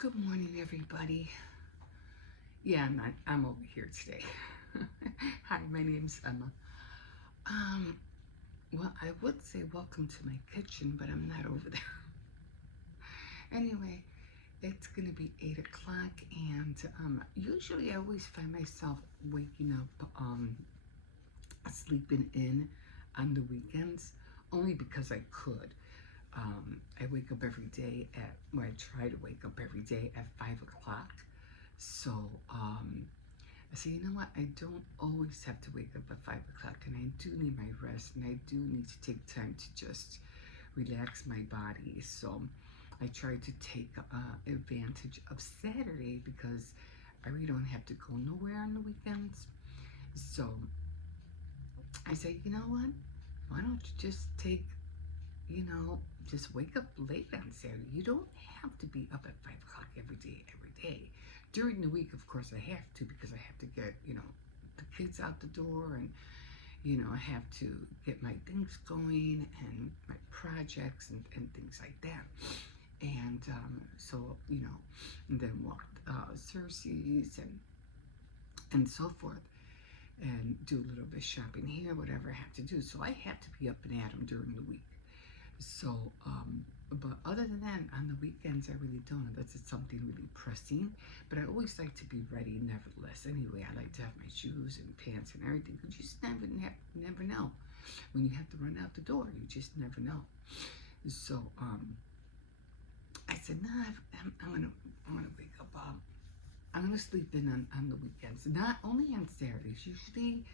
Good morning, everybody. Yeah, I'm over here today. Hi, my name's Emma. Um, well, I would say welcome to my kitchen, but I'm not over there. Anyway, it's gonna be 8 o'clock, and usually I always find myself waking up, sleeping in on the weekends, only because I could. I wake up every day I try to wake up every day at 5 o'clock. So, I say, you know what? I don't always have to wake up at 5 o'clock, and I do need my rest, and I do need to take time to just relax my body. So I try to take advantage of Saturday because I really don't have to go nowhere on the weekends. So I say, you know what? Why don't you just just wake up late on Saturday? You don't have to be up at 5 o'clock every day, every day. During the week, of course, I have to because I have to get, the kids out the door, and, I have to get my things going and my projects and things like that. And so, and then walk Cersei's and so forth, and do a little bit of shopping here, whatever I have to do. So I have to be up and at 'em during the week. So, but other than that, on the weekends, I really don't, unless it's something really pressing. But I always like to be ready, nevertheless. Anyway, I like to have my shoes and pants and everything, because you just never know. When you have to run out the door, you just never know. So, I said, nah, I'm gonna wake up. I'm gonna sleep in on the weekends, not only on Saturdays. Usually,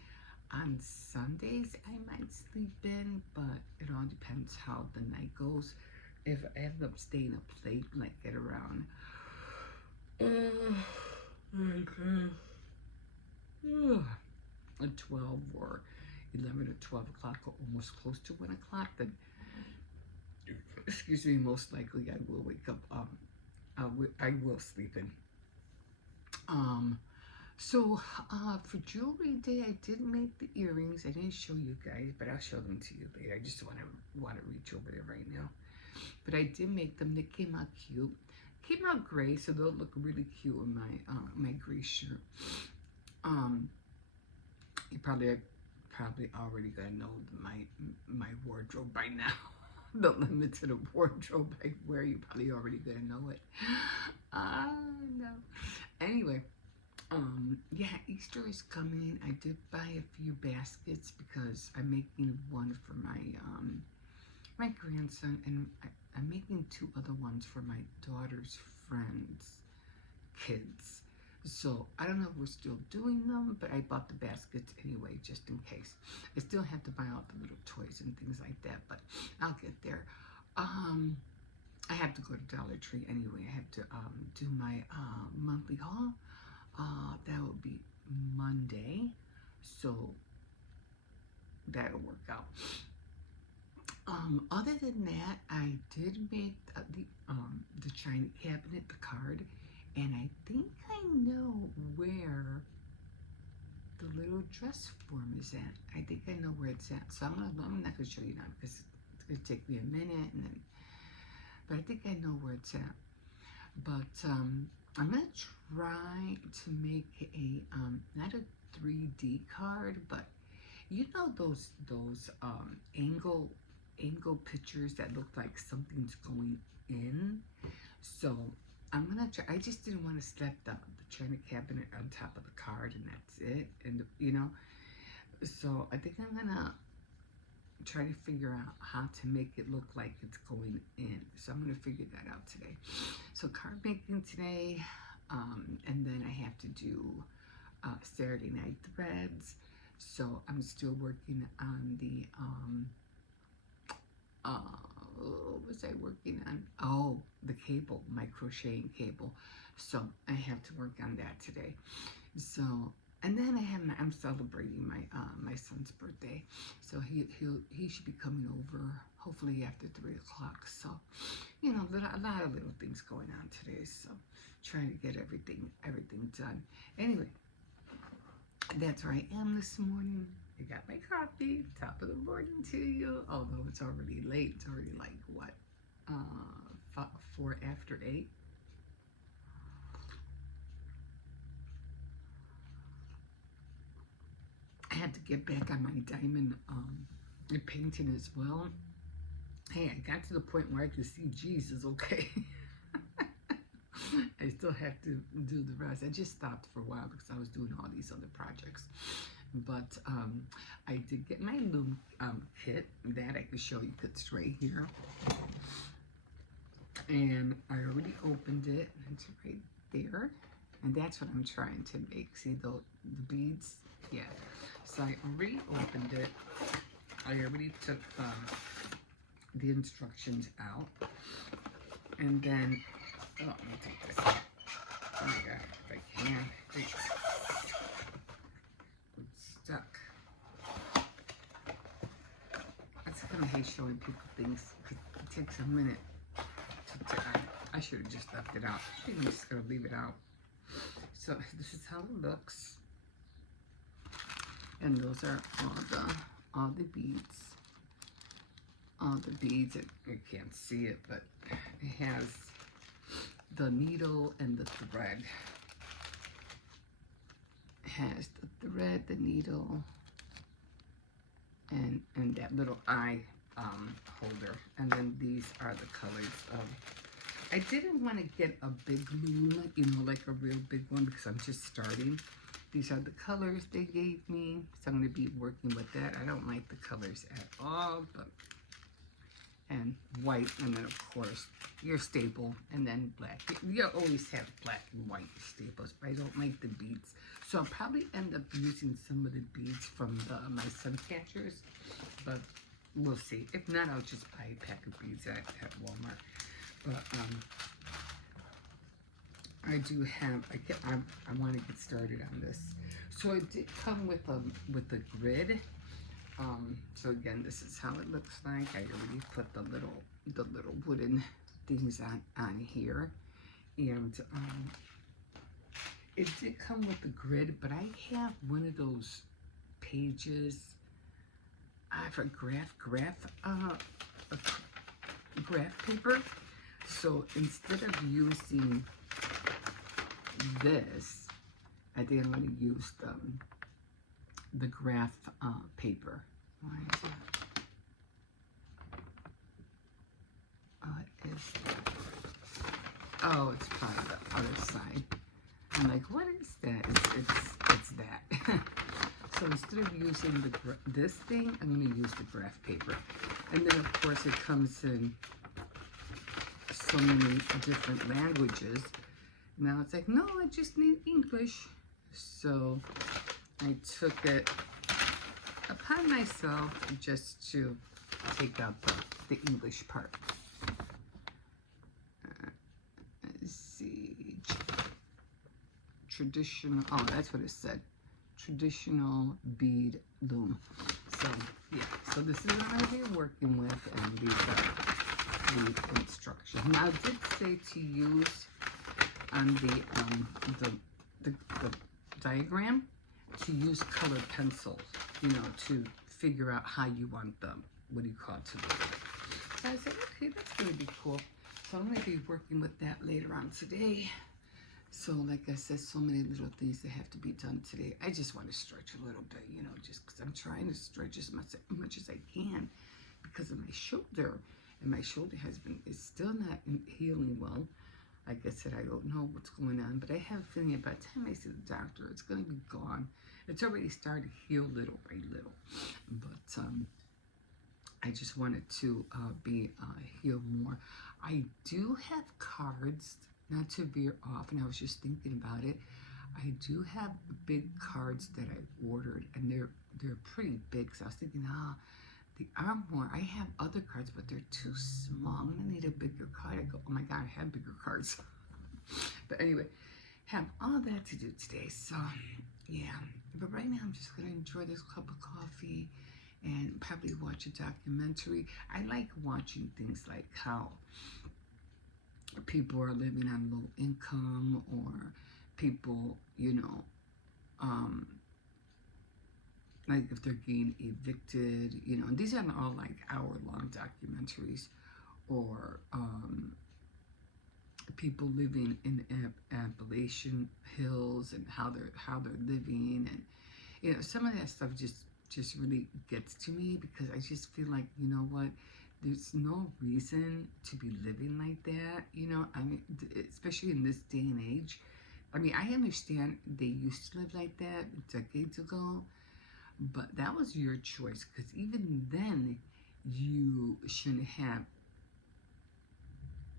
on Sundays, I might sleep in, but it all depends how the night goes. If I end up staying up late, like at around, like 12 or 11 or 12 o'clock, or almost close to 1 o'clock, then, excuse me, most likely I will wake up. I will sleep in. So, for jewelry day, I did make the earrings. I didn't show you guys, but I'll show them to you later. I just want to reach over there right now. But I did make them. They came out cute. Came out gray, so they'll look really cute in my gray shirt. You probably already gonna know my wardrobe by now. The limited wardrobe I wear, you probably already gonna know it. No. Anyway. Yeah, Easter is coming. I did buy a few baskets because I'm making one for my grandson, and I'm making two other ones for my daughter's friends' kids. So I don't know if we're still doing them, but I bought the baskets anyway, just in case. I still have to buy all the little toys and things like that, but I'll get there. I have to go to Dollar Tree anyway. I have to do my monthly haul. That will be Monday, so that'll work out. Other than that, I did make the china cabinet, the card, and I think I know where the little dress form is at. I think I know where it's at. So I'm not gonna show you now because it's gonna take me a minute, but I think I know where it's at. But I'm gonna try to make a not a 3D card, but those angle pictures that look like something's going in. So I'm gonna try. I just didn't want to slap the china cabinet on top of the card, and that's it. And so I think I'm gonna try to figure out how to make it look like it's going in. So I'm going to figure that out today. So card making today, and then I have to do Saturday night threads. So I'm still working on the, what was I working on? Oh, the cable, my crocheting cable. So I have to work on that today. So, and then I'm celebrating my son's birthday, so he should be coming over hopefully after 3 o'clock. So, a lot of little things going on today. So, trying to get everything done. Anyway, that's where I am this morning. I got my coffee, top of the morning to you. Although it's already late. It's already like what, 4 after 8. to get back on my diamond painting as well. Hey, I got to the point where I could see Jesus, okay? I still have to do the rest. I just stopped for a while because I was doing all these other projects. But I did get my loom kit that I can show you. It's right here. And I already opened it. It's right there. And that's what I'm trying to make. See the beads? Yeah. So I already opened it. I already took the instructions out. And then, oh, let me take this out. Oh my God, if I can. It's stuck. That's kind of hate showing people things because it takes a minute to I should have just left it out. I'm just gonna leave it out. So this is how it looks. And those are all the beads. All the beads, you can't see it, but it has the needle and the thread. It has the thread, the needle, and that little eye holder. And then these are the colors of. I didn't want to get a big loom, you know, like a real big one, because I'm just starting. These are the colors they gave me, so I'm going to be working with that. I don't like the colors at all, but and white, and then of course your staple, and then black. You always have black and white staples, but I don't like the beads, so I'll probably end up using some of the beads from my sun catchers, but we'll see. If not, I'll just buy a pack of beads at Walmart. But I do have. I want to get started on this. So it did come with a grid. So again, this is how it looks like. I already put the little wooden things on here, and it did come with the grid. But I have one of those pages. I have a graph paper. So instead of using this, I think I'm going to use the graph paper. Why is that? What is that? Oh, it's probably the other side. I'm like, what is that? It's that. So instead of using this thing, I'm going to use the graph paper. And then, of course, it comes in so many different languages. Now it's like, no, I just need English. So I took it upon myself just to take out the English part. Let's see. Traditional, oh, that's what it said. Traditional bead loom. So, yeah. So this is what I'll be working with, and these are the instructions. Now, it did say to use on the diagram to use colored pencils, you know, to figure out how you want them, what do you call it, to look. So I said, okay, that's going to be cool. So I'm going to be working with that later on today. So like I said, so many little things that have to be done today. I just want to stretch a little bit, you know, just because I'm trying to stretch as much as I can because of my shoulder. And my shoulder is still not healing well. Like I said, I don't know what's going on, but I have a feeling by the time I see the doctor, it's going to be gone. It's already started to heal little by little. But I just wanted to be healed more. I do have cards, not to veer off, and I was just thinking about it. I do have big cards that I ordered, and they're pretty big. So I was thinking, the armoire, I have other cards, but they're too small. I'm gonna need a bigger card. I go, oh my God, I have bigger cards. But anyway, have all that to do today. So yeah, but right now I'm just gonna enjoy this cup of coffee and probably watch a documentary. I like watching things like how people are living on low income, or people, you know, like if they're getting evicted, you know, and these aren't all like hour-long documentaries, or people living in Appalachian Hills and how they're living, and you know, some of that stuff just just really gets to me, because I just feel like, you know what, there's no reason to be living like that. I mean, especially in this day and age. I mean, I understand they used to live like that decades ago, but that was your choice, because even then, you shouldn't have.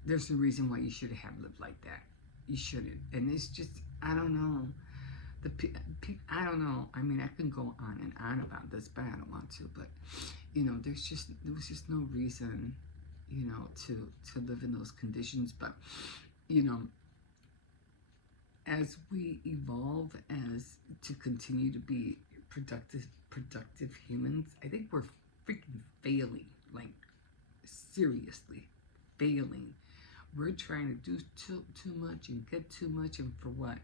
There's a reason why you shouldn't have lived like that. You shouldn't. And it's just, I don't know. I don't know. I mean, I can go on and on about this, but I don't want to. But there was just no reason, to live in those conditions. But you know, as we evolve, as to continue to be productive humans, I think we're freaking failing. Like, seriously failing. We're trying to do too much and get too much, and for what?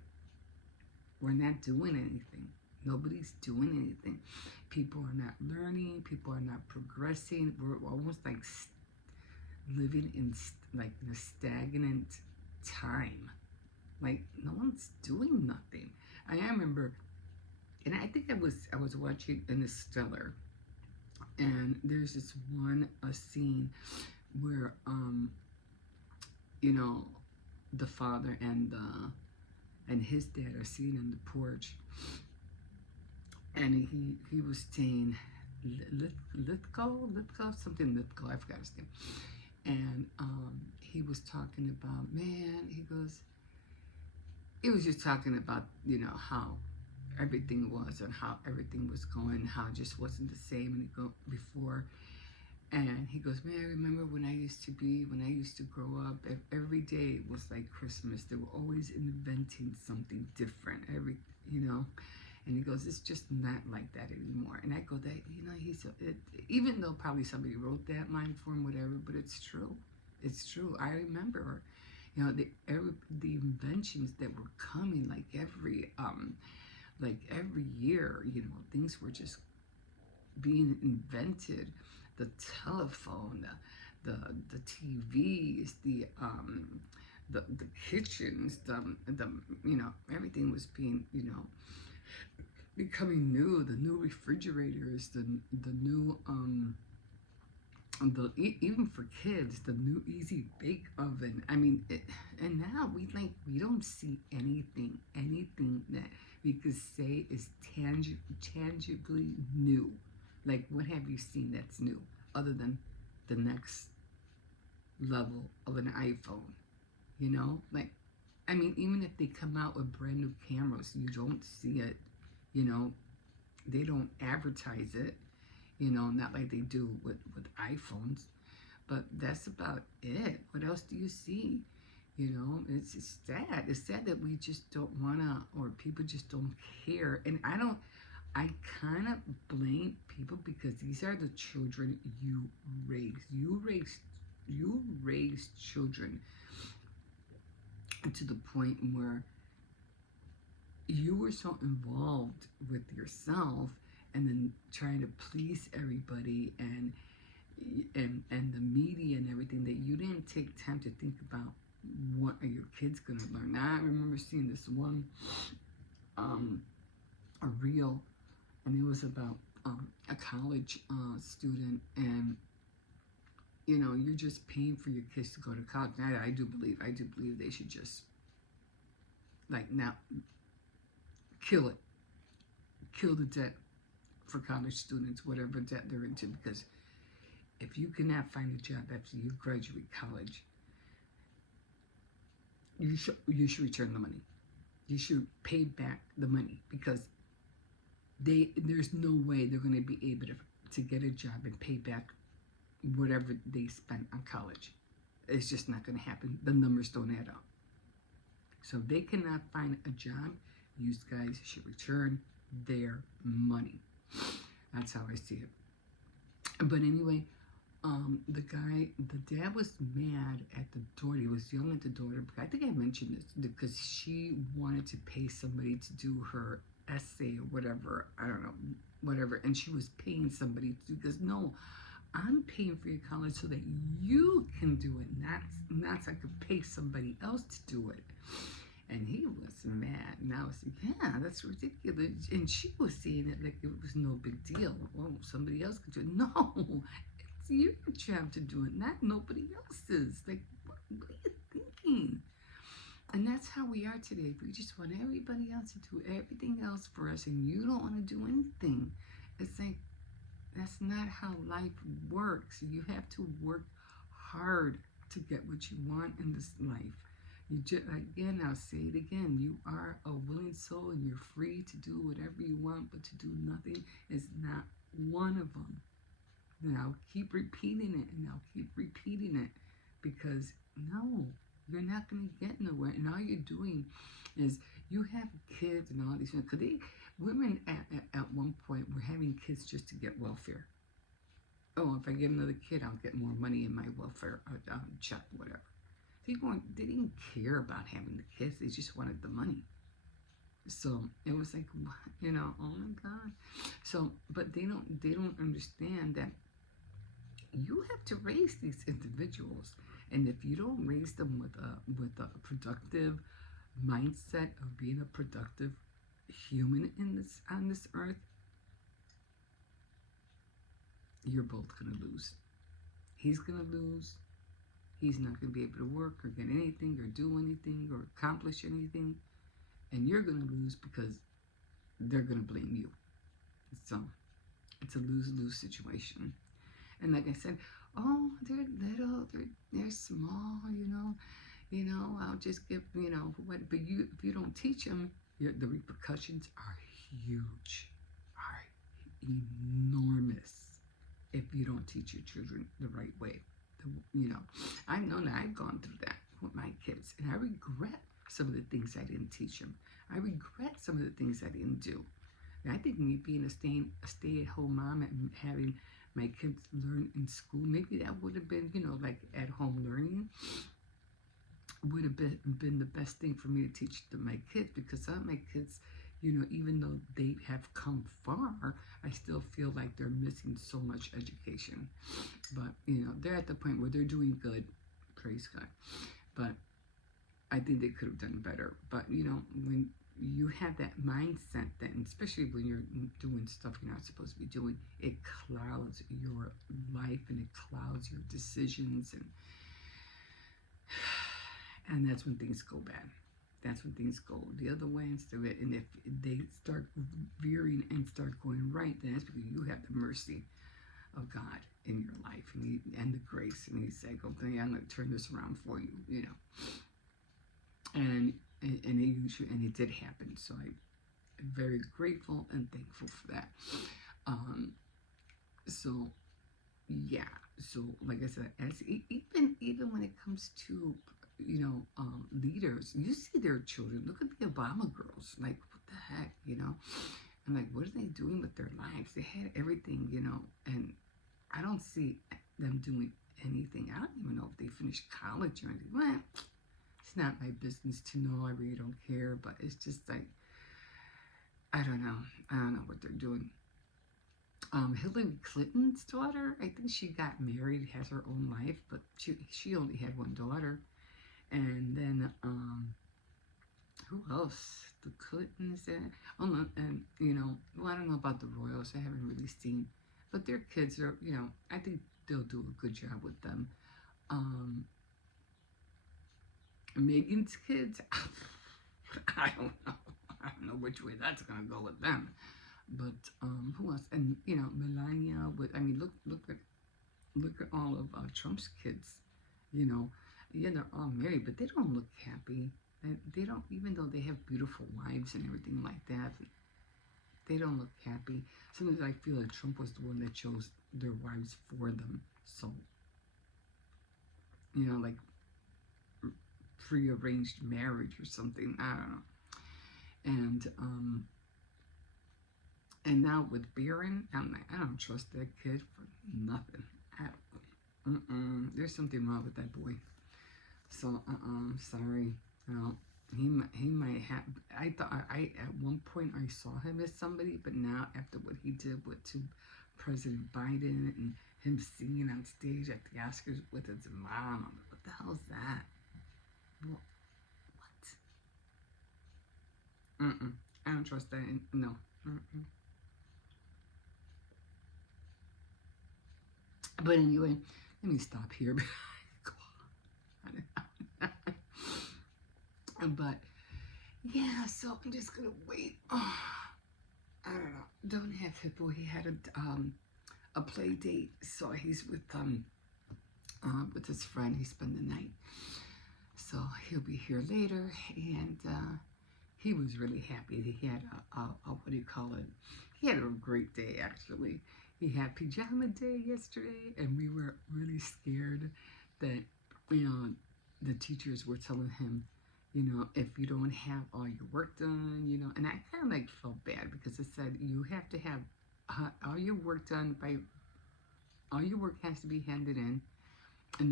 We're not doing anything. Nobody's doing anything. People are not learning. People are not progressing. We're almost like living in like in a stagnant time. Like, no one's doing nothing. I remember, and I think I was watching Interstellar, and there's this one scene where the father and his dad are sitting on the porch, and he was saying Lithgow, something Lithgow, I forgot his name. And he was talking about, man, he was just talking about, how everything was and how everything was going, how it just wasn't the same before. And he goes, man, I remember when I used to grow up, every day was like Christmas. They were always inventing something different, and he goes, it's just not like that anymore. And I go, that, even though probably somebody wrote that line for him, whatever, but it's true. It's true. I remember, the inventions that were coming, like every year, things were just being invented. The telephone, the TVs, the kitchens, everything was being, becoming new. The new refrigerators, the new even for kids, the new easy bake oven. I mean, and now we don't see anything that we could say is tangibly new. Like, what have you seen that's new other than the next level of an iPhone? Like, I mean, even if they come out with brand new cameras, you don't see it. They don't advertise it. Not like they do with iPhones. But that's about it. What else do you see? It's sad. It's sad that we just don't wanna, or people just don't care. And I kind of blame people, because these are the children you raise. You raise children to the point where you were so involved with yourself, and then trying to please everybody and the media and everything, that you didn't take time to think about what are your kids gonna learn. Now, I remember seeing this one a reel, and it was about a college student, and you're just paying for your kids to go to college. Now, I do believe they should just, like, now kill the debt for college students, whatever debt they're into, because if you cannot find a job after you graduate college, you should return the money. You should pay back the money, because there's no way they're going to be able to get a job and pay back whatever they spent on college. It's just not going to happen. The numbers don't add up. So if they cannot find a job, you guys should return their money. That's how I see it. But anyway, the dad was mad at the daughter. He was yelling at the daughter. I think I mentioned this, because she wanted to pay somebody to do her essay or whatever. I don't know, whatever. And she was paying somebody to do this. No, I'm paying for your college so that you can do it, not so I could pay somebody else to do it. And he was mad. And I was like, yeah, that's ridiculous. And she was seeing it like it was no big deal. Oh, somebody else could do it. No, it's your job to do it, not nobody else's. Like, what are you thinking? And that's how we are today. We just want everybody else to do everything else for us, and you don't want to do anything. It's like, that's not how life works. You have to work hard to get what you want in this life. You just, again, I'll say it again. You are a willing soul, and you're free to do whatever you want, but to do nothing is not one of them. And I'll keep repeating it, and I'll keep repeating it, because no, you're not going to get nowhere. And all you're doing is you have kids and all these things. Because women at one point were having kids just to get welfare. Oh, if I get another kid, I'll get more money in my welfare check, whatever. They didn't care about having the kids. They just wanted the money. So it was like, oh my God. So, but they don't understand that you have to raise these individuals, and if you don't raise them with a productive mindset of being a productive human on this earth, you're both gonna lose. He's gonna lose. He's not gonna be able to work or get anything or do anything or accomplish anything, and you're gonna lose because they're gonna blame you. So it's a lose-lose situation. And like I said, oh, they're little, they're small, I'll just give, what. But if you don't teach them, the repercussions are huge, are enormous if you don't teach your children the right way. I know that I've gone through that with my kids, and I regret some of the things I didn't teach them. I regret some of the things I didn't do. And I think me being a stay-at-home mom and having my kids learn in school, maybe that would have been, like at-home learning would have been the best thing for me to teach to my kids, because some of my kids, even though they have come far, I still feel like they're missing so much education. But, they're at the point where they're doing good, praise God. But I think they could have done better. But, when you have that mindset, that, especially when you're doing stuff you're not supposed to be doing, it clouds your life and it clouds your decisions, and that's when things go bad. That's when things go the other way instead of it. And if they start veering and start going right, then that's because you have the mercy of God in your life and the grace. And He's saying, okay, I'm going to turn this around for you, And it did happen. So I'm very grateful and thankful for that. So yeah. So like I said, as even when it comes to leaders, you see their children. Look at the Obama girls. Like, what the heck, I'm like, what are they doing with their lives? They had everything, and I don't see them doing anything. I don't even know if they finished college or anything. Well, it's not my business to know. I really don't care. But it's just like, I don't know what they're doing. Hillary Clinton's daughter, I think she got married, has her own life, but she only had one daughter. And then, who else? The Clintons, oh no, and well, I don't know about the royals. I haven't really seen, but their kids are, I think they'll do a good job with them. Megan's kids, I don't know. I don't know which way that's gonna go with them. But who else? And Melania. Look at all of Trump's kids. Yeah, they're all married, but they don't look happy. They don't, even though they have beautiful wives and everything like that, they don't look happy. Sometimes I feel like Trump was the one that chose their wives for them. So, like prearranged marriage or something. I don't know. And now with Barron, I'm like, I don't trust that kid for nothing. There's something wrong with that boy. So, sorry. He might have. I thought at one point I saw him as somebody, but now after what he did to President Biden and him singing on stage at the Oscars with his mom, I'm like, what the hell is that? What? Mm-mm. I don't trust that. No. Mm-mm. But anyway, let me stop here. But yeah, so I'm just gonna wait. Oh, I don't know. Don't have Hippo. He had a play date, so he's with his friend. He spent the night, so he'll be here later. And he was really happy. He had a what do you call it? He had a great day actually. He had pajama day yesterday, and we were really scared that you know the teachers were telling him, if you don't have all your work done, and I kind of like felt bad because it said you have to have all your work done by all your work has to be handed in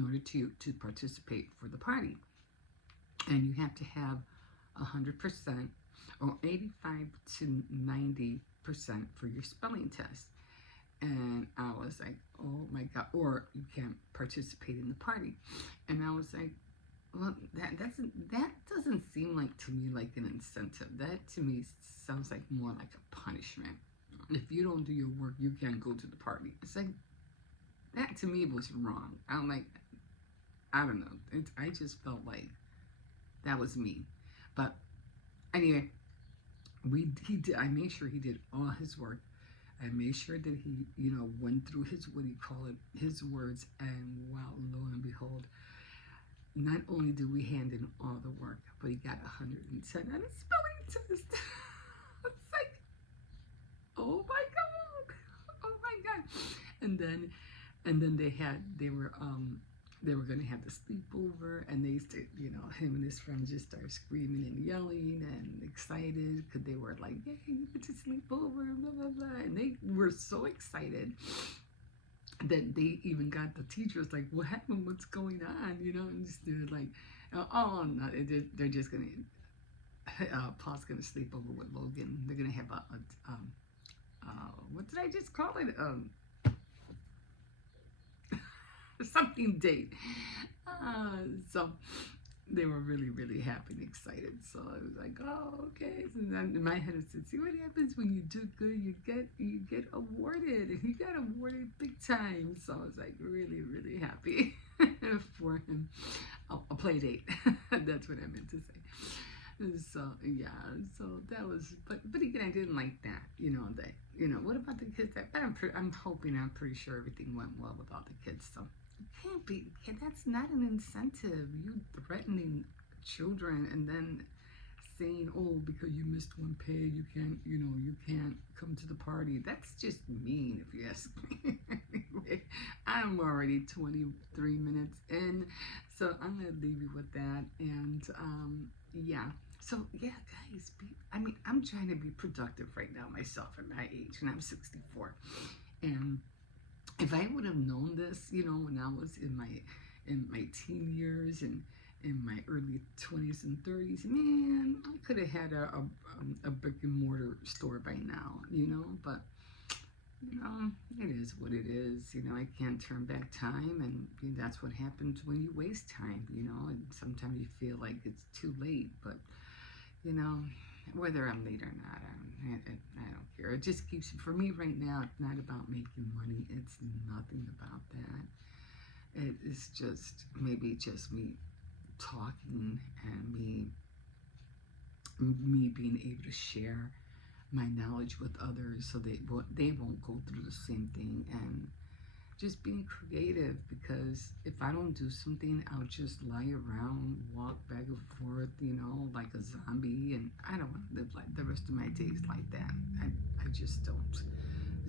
order to participate for the party, and you have to have 100% or 85 to 90% for your spelling test. And I was like, oh my God, or you can't participate in the party. And I was like, well, that doesn't seem like to me like an incentive. That to me sounds like more like a punishment. If you don't do your work, you can't go to the party. It's like that to me was wrong. I'm like, I don't know. I just felt like that was me. But anyway, he did. I made sure he did all his work. I made sure that he, went through his what do you call it, his words, and wow, lo and behold, not only did we hand in all the work, but he got 110 on his spelling test. It's like, oh my God, oh my God, and then they were gonna have the sleepover, and they said, him and his friends just started screaming and yelling and excited because they were like, "Yay, you get to sleep over!" Blah blah blah, and they were so excited that they even got the teachers like, "What happened? What's going on?" And just, they're like, "Oh no, they're just gonna." Paul's gonna sleep over with Logan. They're gonna have what did I just call it? Something date. So they were really, really happy and excited. So I was like, oh, okay. So then in my head it said, see what happens when you do good, you get awarded, and he got awarded big time. So I was like really, really happy for him. A play date. That's what I meant to say. So yeah, so that was, but again, I didn't like that. What about the kids? But I'm hoping, I'm pretty sure everything went well with all the kids. So it can't be. That's not an incentive. You threatening children and then saying, "Oh, because you missed one pay, you can't come to the party." That's just mean, if you ask me. Anyway, I'm already 23 minutes in, so I'm gonna leave you with that. And yeah. So yeah, guys. I'm trying to be productive right now myself at my age, and I'm 64. And if I would have known this, when I was in my teen years and in my early 20s and 30s, man, I could have had a brick and mortar store by now, but it is what it is. I can't turn back time, and that's what happens when you waste time, and sometimes you feel like it's too late, but whether I'm late or not, I don't care. It just keeps, for me right now, it's not about making money. It's nothing about that. It is just, maybe just me talking and me being able to share my knowledge with others so they won't go through the same thing, and just being creative, because if I don't do something, I'll just lie around, walk back and forth, like a zombie, and I don't want to live like the rest of my days like that. I just don't.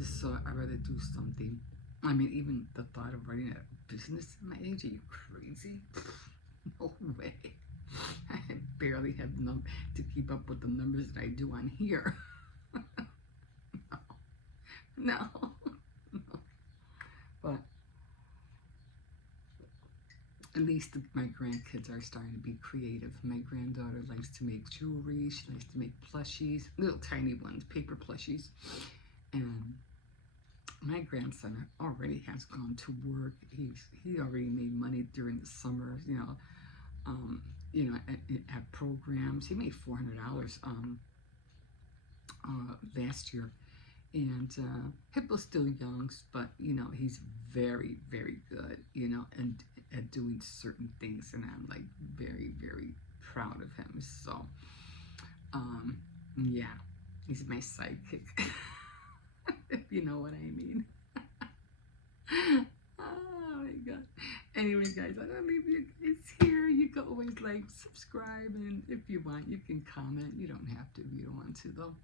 So I'd rather do something. Even the thought of running a business at my age, are you crazy? No way. I barely have to keep up with the numbers that I do on here. No. No. But at least my grandkids are starting to be creative. My granddaughter likes to make jewelry. She likes to make plushies, little tiny ones, paper plushies. And my grandson already has gone to work. He already made money during the summer. Um, at programs. He made $400 last year. And Hippo's still young, but you know he's very, very good, you know, and at doing certain things, and I'm like very, very proud of him. So, yeah, he's my sidekick, if you know what I mean. Oh my god. Anyway, guys, I'm gonna leave you guys here. You can always like, subscribe, and if you want, you can comment. You don't have to if you don't want to, though.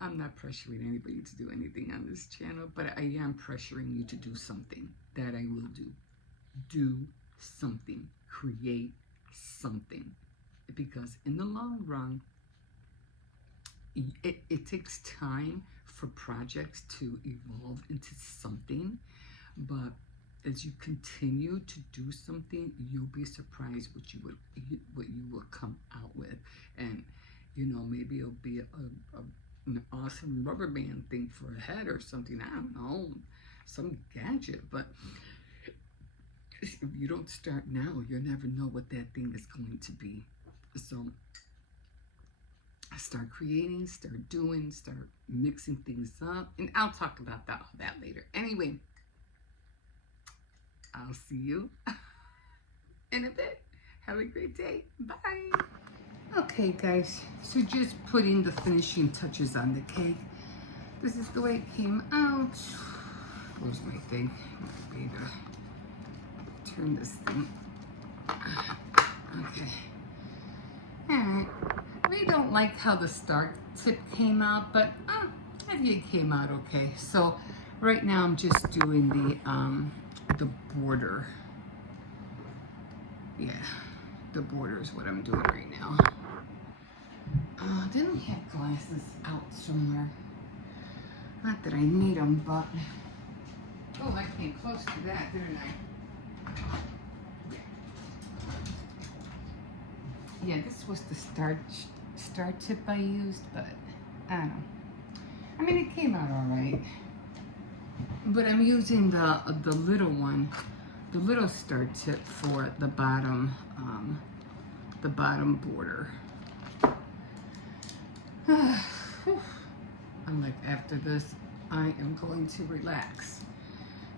I'm not pressuring anybody to do anything on this channel, but I am pressuring you to do something. That I will do. Do something. Create something. Because in the long run, it takes time for projects to evolve into something, but as you continue to do something, you'll be surprised what you will come out with. And you know, maybe it'll be an awesome rubber band thing for a head or something. I don't know, some gadget. But if you don't start now, you'll never know what that thing is going to be. So start creating, start doing, start mixing things up, and I'll talk about that later. Anyway, I'll see you in a bit. Have a great day. Bye. Okay, guys, so just putting the finishing touches on the cake. This is the way it came out. Where's my thing? Maybe turn this thing. Okay. Alright. We don't like how the star tip came out, but I think it came out okay. So right now I'm just doing the border. Yeah, the border is what I'm doing right now. Didn't have glasses out somewhere. Not that I need them, but oh, I came close to that, didn't I? Yeah, this was the star tip I used, but I don't know. I mean, it came out all right. But I'm using the little one, the little star tip for the bottom border. I'm like, after this, I am going to relax.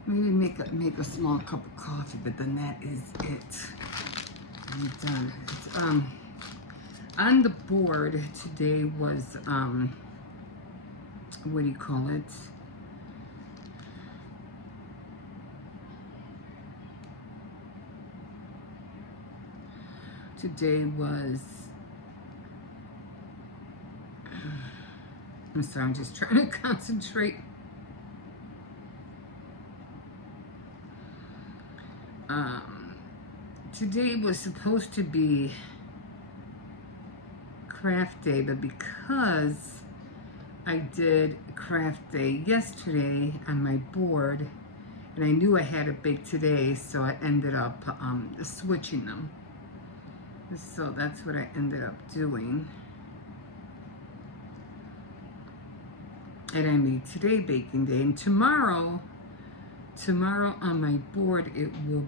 Maybe make a small cup of coffee, but then that is it. I'm done. It's, on the board today was what do you call it? Today was, I'm sorry, I'm just trying to concentrate. Today was supposed to be craft day, but because I did craft day yesterday on my board, and I knew I had to bake today, so I ended up switching them. So that's what I ended up doing. And I made today baking day, and tomorrow on my board it will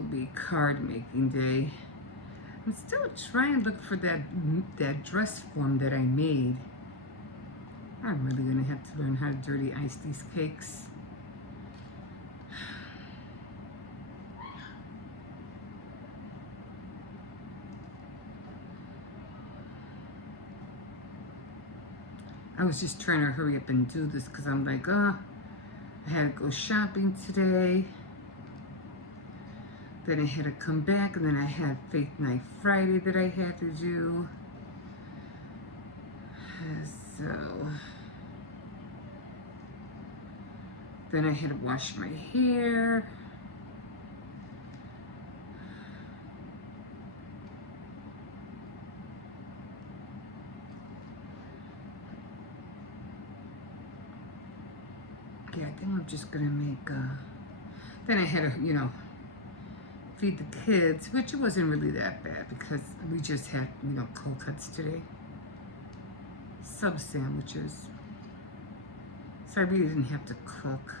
be card making day. I'm still trying to look for that dress form that I made. I'm really gonna have to learn how to dirty ice these cakes. I was just trying to hurry up and do this because I'm like, I had to go shopping today. Then I had to come back, and then I had Faith Night Friday that I had to do. So then I had to wash my hair. Yeah, I think I'm just gonna make then I had to, you know, feed the kids, which wasn't really that bad because we just had, you know, cold cuts today. Sub sandwiches. So I really didn't have to cook.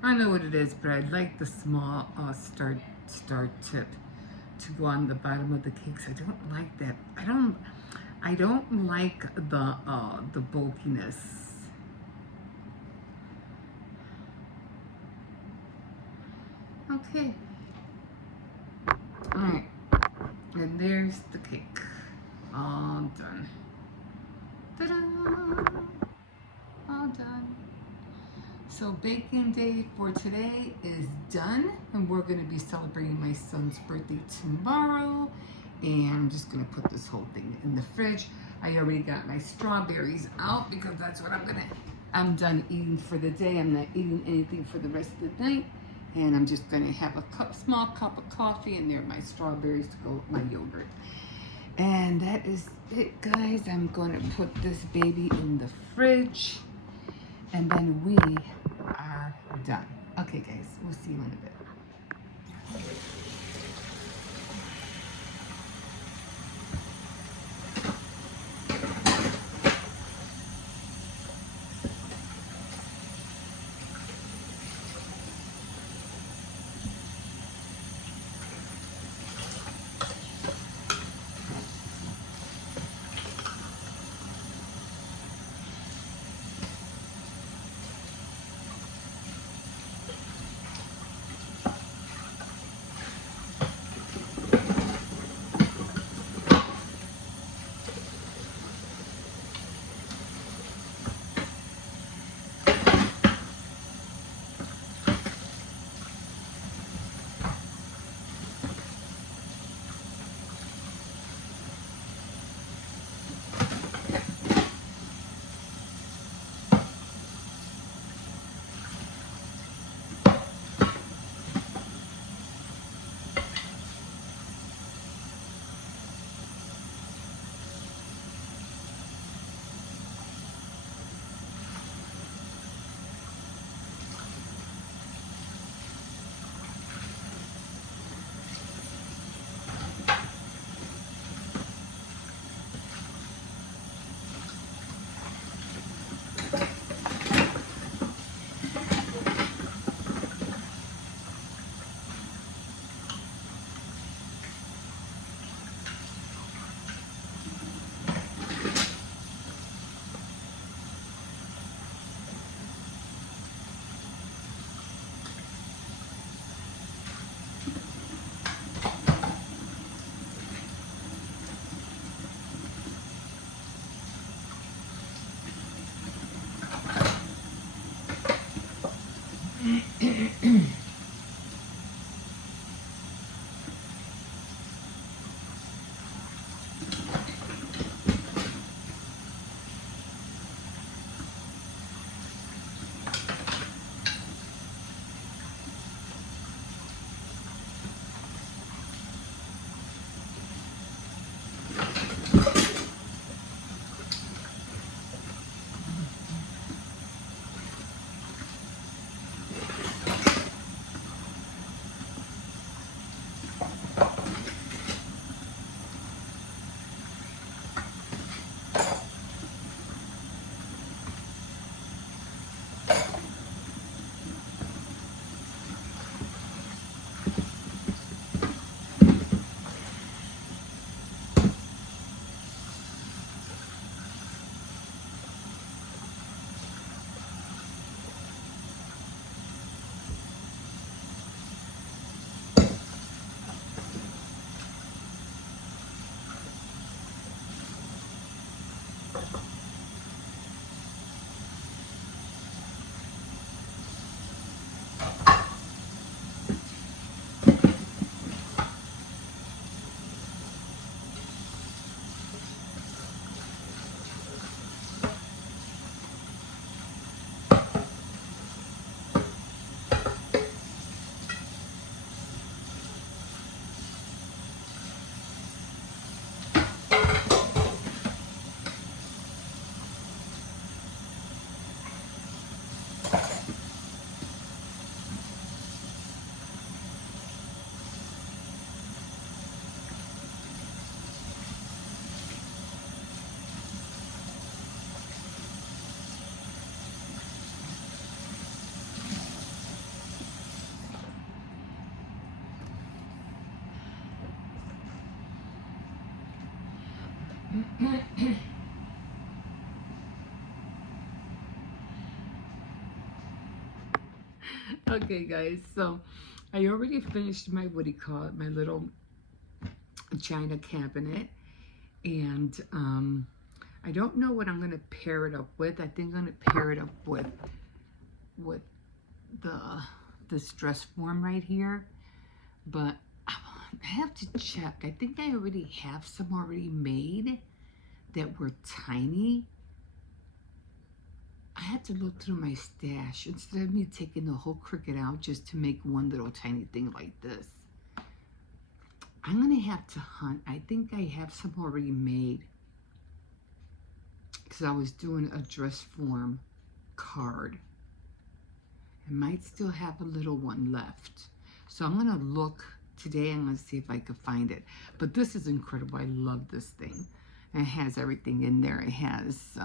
I don't know what it is, but I'd like the small star tip to go on the bottom of the cakes. I don't like that. I don't like the bulkiness. Okay. All right. And there's the cake. All done. Ta-da! All done. So baking day for today is done, and we're going to be celebrating my son's birthday tomorrow. And I'm just going to put this whole thing in the fridge. I already got my strawberries out because that's what I'm done eating for the day. I'm not eating anything for the rest of the night. And I'm just going to have a small cup of coffee, and there are my strawberries to go with my yogurt. And that is it, guys. I'm going to put this baby in the fridge, and then we are done. Okay, guys, we'll see you in a bit. Okay, guys, so I already finished my, what do you call it, my little china cabinet. And I don't know what I'm going to pair it up with. I think I'm going to pair it up with the this dress form right here. But I have to check. I think I already have some already made that were tiny. I had to look through my stash instead of me taking the whole Cricut out just to make one little tiny thing like this. I'm going to have to hunt. I think I have some already made because I was doing a dress form card. I might still have a little one left. So I'm going to look today. I'm going to see if I can find it. But this is incredible. I love this thing. And it has everything in there. It has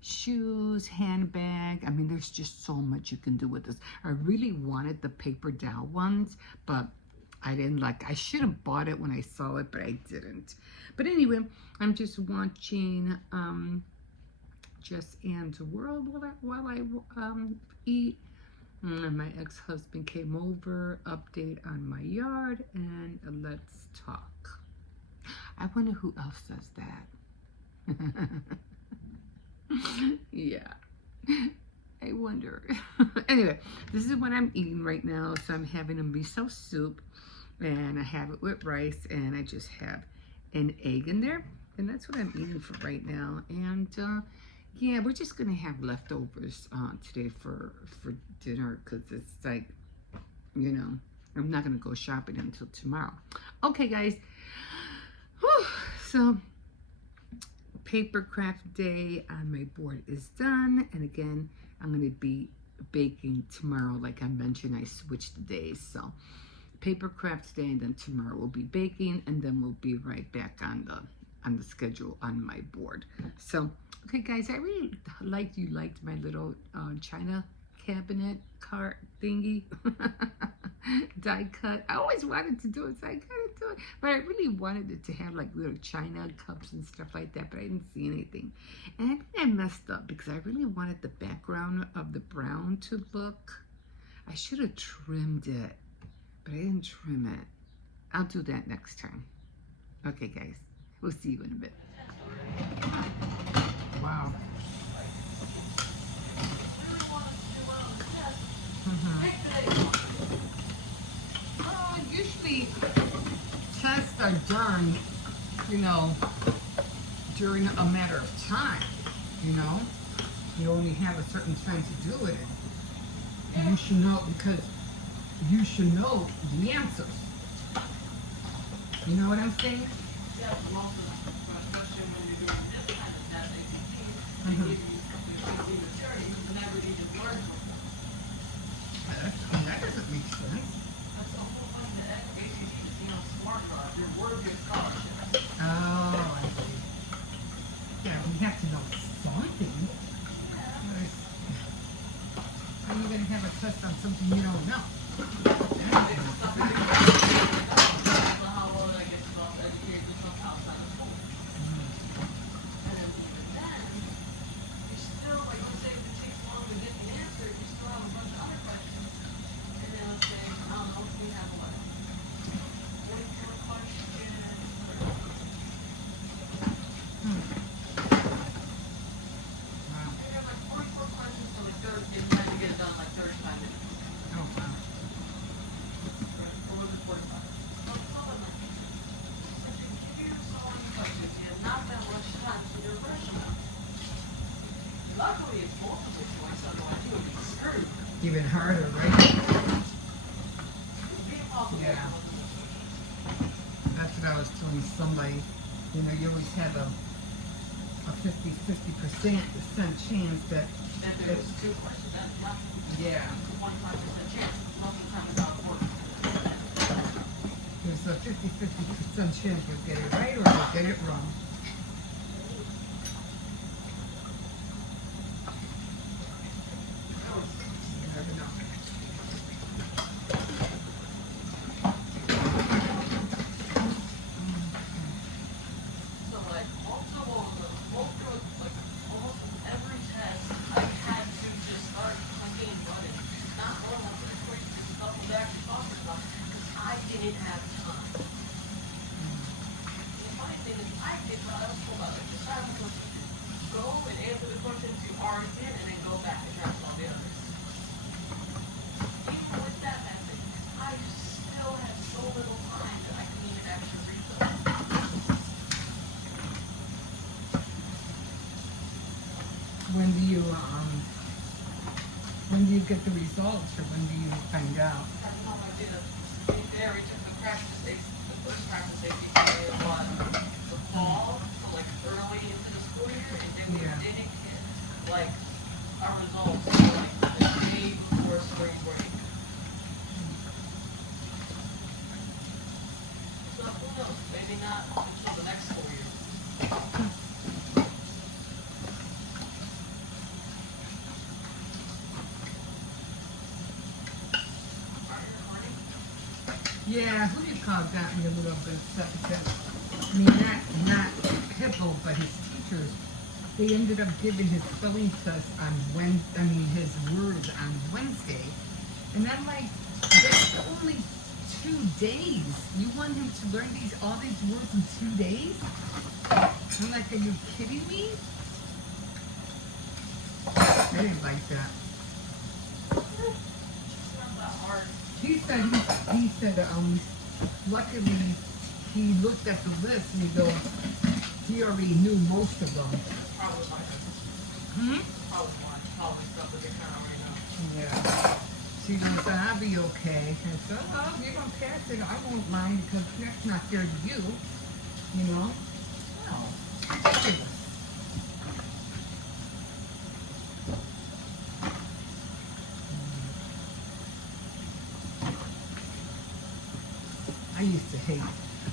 shoes, handbag. I mean, there's just so much you can do with this. I really wanted the paper doll ones, but I didn't like. I should have bought it when I saw it, but I didn't. But anyway, I'm just watching Just Anne's World while I eat. And my ex-husband came over, update on my yard, and let's talk. I wonder who else does that. Yeah, I wonder. Anyway, this is what I'm eating right now. So I'm having a miso soup, and I have it with rice, and I just have an egg in there, and that's what I'm eating for right now. And yeah, we're just gonna have leftovers today for dinner, because it's like, you know, I'm not gonna go shopping until tomorrow. Okay, guys. Whew. So paper craft day on my board is done, and again, I'm gonna be baking tomorrow. Like I mentioned, I switched the days, so paper craft day, and then tomorrow we'll be baking, and then we'll be right back on the schedule on my board. So okay, guys, I really liked my little china cabinet cart thingy. Die cut. I always wanted to do it, so I gotta do it. But I really wanted it to have like little china cups and stuff like that, but I didn't see anything. And I think I messed up because I really wanted the background of the brown to look. I should have trimmed it, but I didn't trim it. I'll do that next time. Okay, guys. We'll see you in a bit. Wow. Usually tests are done, you know, during a matter of time, you know. You only have a certain time to do it. And you should know, because you should know the answers. You know what I'm saying? Yeah, especially when you're doing this kind of test, they give you material you never even learn before. That doesn't make sense. That's the whole point of the ACT is, you know, smart card. You're worthy of scholarship. Oh, I see. Yeah, we have to know something. Yeah. How are you going to have a test on something you don't know? Even harder, right? Yeah. That's what I was telling somebody. You know, you always have a 50% chance that if there was 2 questions, that's not. Yeah. 25% chance. Most of the time it's not important. There's a 50% chance you'll get it right or you'll get it wrong. questions you already did and then go back and draft all the others. Even with that method, I still had so little time that I couldn't even actually read them. When do you get the results, or when do you find out? I don't know, I did every different practice. The first practice they did was the fall, so like early into the school year, and then we Yeah. didn't get like our results until like the day before spring break. So who knows? Maybe not until the next school year. Are you recording? Yeah, who do you call got me a little bit upset because, I mean, not Hippo, but his teachers, they ended up giving his spelling test on his words on Wednesday. And I'm like, that's only 2 days. You want him to learn all these words in 2 days? I'm like, are you kidding me? I didn't like that. It's not that hard. He said, luckily he looked at the list and he goes, he already knew most of them. That's probably why. Hmm? Probably why. Probably stuff that they kind of already know. Yeah. She goes, I'll be okay. And I said, well, if you're going to pass it, I won't mind because that's not fair to you. You know? No. Ridiculous. I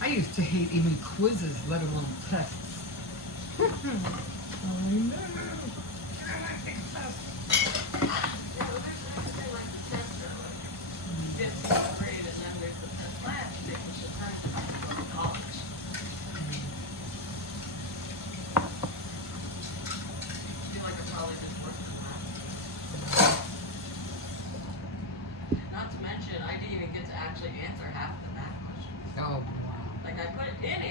used to hate even quizzes, let alone tests. I know. I like the tests. Yeah, but there's times that they like the test that like fifth, sixth grade, and then there's the test last thing, which is time to talk about college. I feel like I probably did worse than that. Not to mention, I didn't even get to actually answer half the math questions. Oh, wow. Like I put it in